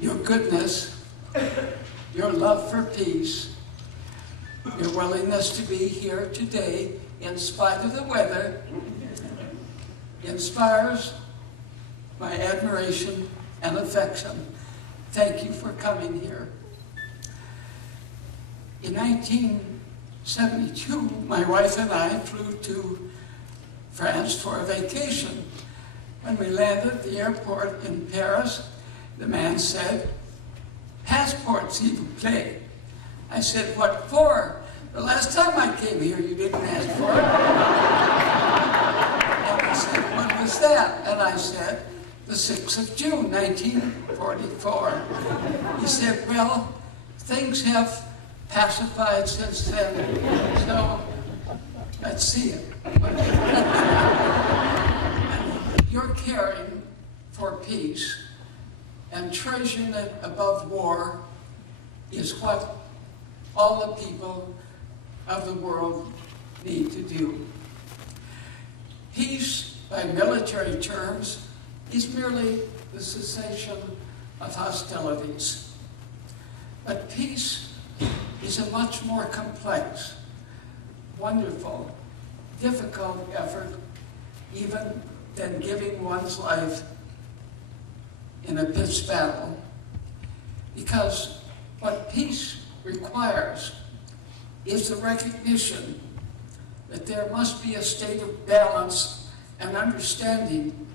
your goodness, your love for peace, your willingness to be here today in spite of the weather inspires my admiration and affection. Thank you for coming here. In 1972, my wife and I flew to France for a vacation. When we landed at the airport in Paris, the man said, "Passport, s'il vous plaît." I said, "What for? The last time I came here, you didn't ask for it." And he said, "When was that?" And I said, "The 6th of June, 1944. He said, "Well, things have pacified since then, so let's see it." Your caring for peace and treasuring it above war is what all the people of the world need to do. Peace, by military terms, is merely the cessation of hostilities. But peace is a much more complex, wonderful, difficult effort, even than giving one's life in a pitched battle. Because what peace requires is the recognition that there must be a state of balance and understanding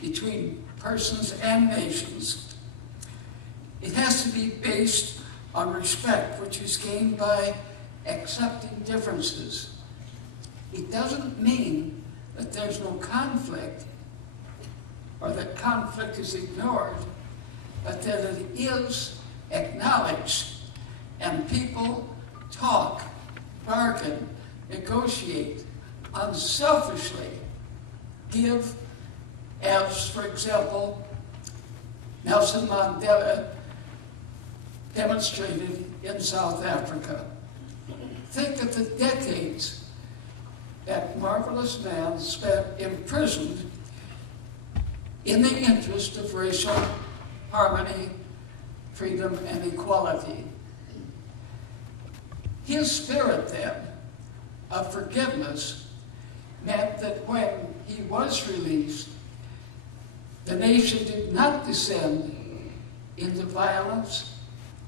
between persons and nations. It has to be based on respect, which is gained by accepting differences. It doesn't mean that there's no conflict or that conflict is ignored, but that it is acknowledged and people talk, bargain, negotiate, unselfishly give, as, for example, Nelson Mandela demonstrated in South Africa. Think of the decades that marvelous man spent imprisoned in the interest of racial harmony, freedom, and equality. His spirit, then, of forgiveness meant that when he was released, the nation did not descend into violence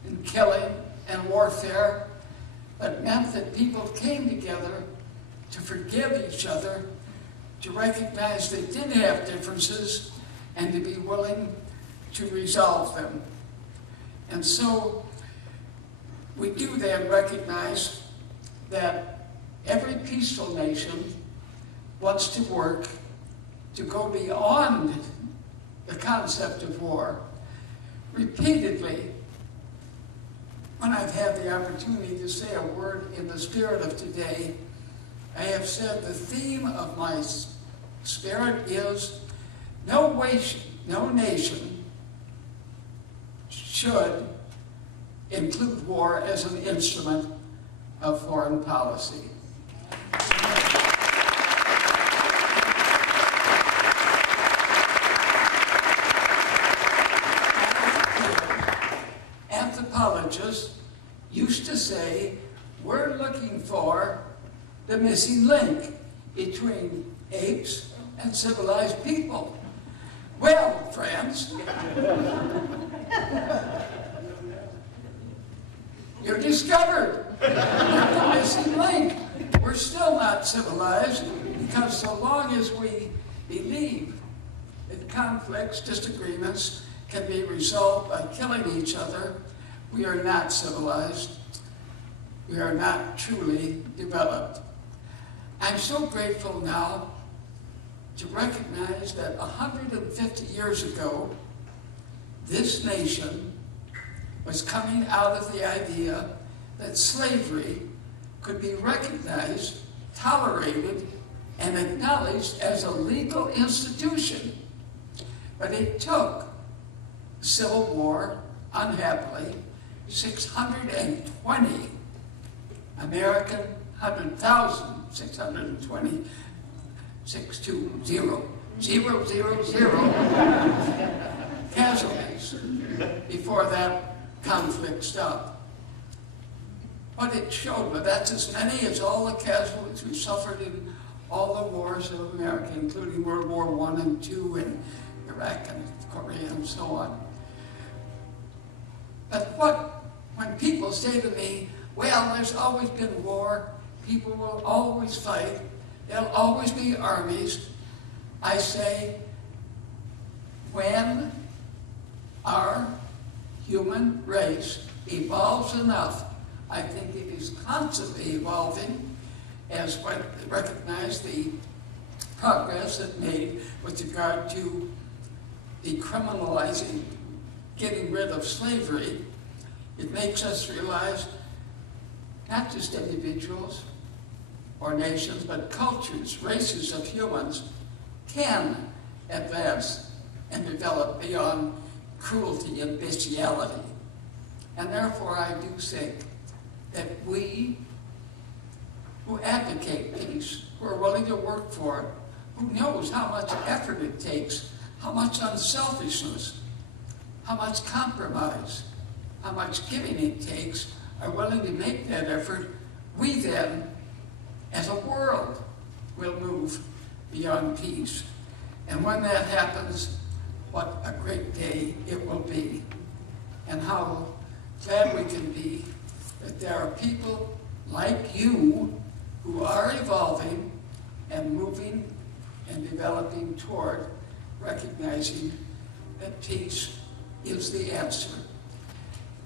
and killing and warfare, but meant that people came together to forgive each other, to recognize they did have differences, and to be willing to resolve them. And so we do then recognize that every peaceful nation wants to work to go beyond the concept of war. Repeatedly, when I've had the opportunity to say a word in the spirit of today, I have said the theme of my spirit is no nation should include war as an instrument of foreign policy. Anthropologists used to say, we're looking for the missing link between apes and civilized people. Well, friends, you're discovered. You're the missing link. We're still not civilized because so long as we believe that conflicts, disagreements can be resolved by killing each other, we are not civilized. We are not truly developed. I'm so grateful now to recognize that 150 years ago, this nation was coming out of the idea that slavery could be recognized, tolerated, and acknowledged as a legal institution. But it took the Civil War, unhappily, 620 American, 100,620, 620, 000, casualties before that conflict stopped. But it showed me that's as many as all the casualties we suffered in all the wars of America, including World War I and II and Iraq and Korea and so on. But when people say to me, well, there's always been war, people will always fight, there'll always be armies, I say, when our human race evolves enough, I think it is constantly evolving, as we recognize the progress it made with regard to decriminalizing, getting rid of slavery. It makes us realize not just individuals or nations, but cultures, races of humans can advance and develop beyond cruelty and bestiality. And therefore I do think that we who advocate peace, who are willing to work for it, who knows how much effort it takes, how much unselfishness, how much compromise, how much giving it takes, are willing to make that effort, we then, as a world, will move beyond peace. And when that happens, what a great day it will be. And how glad we can be that there are people like you who are evolving and moving and developing toward recognizing that peace is the answer,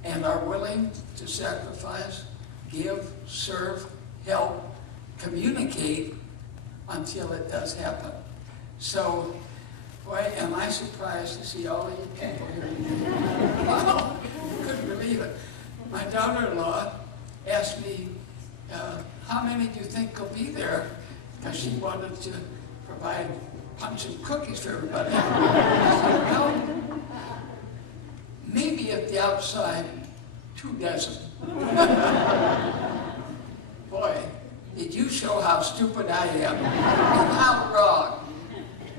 and are willing to sacrifice, give, serve, help, communicate until it does happen. So, boy, am I surprised to see all of you people here. Wow, couldn't believe it. My daughter-in-law asked me, how many do you think will be there? Because she wanted to provide punch and cookies for everybody. I said, well, maybe at the outside, 24. Boy, did you show how stupid I am and how wrong.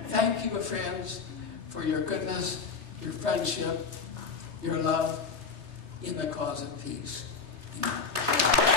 Thank you, friends, for your goodness, your friendship, your love in the cause of peace. Amen.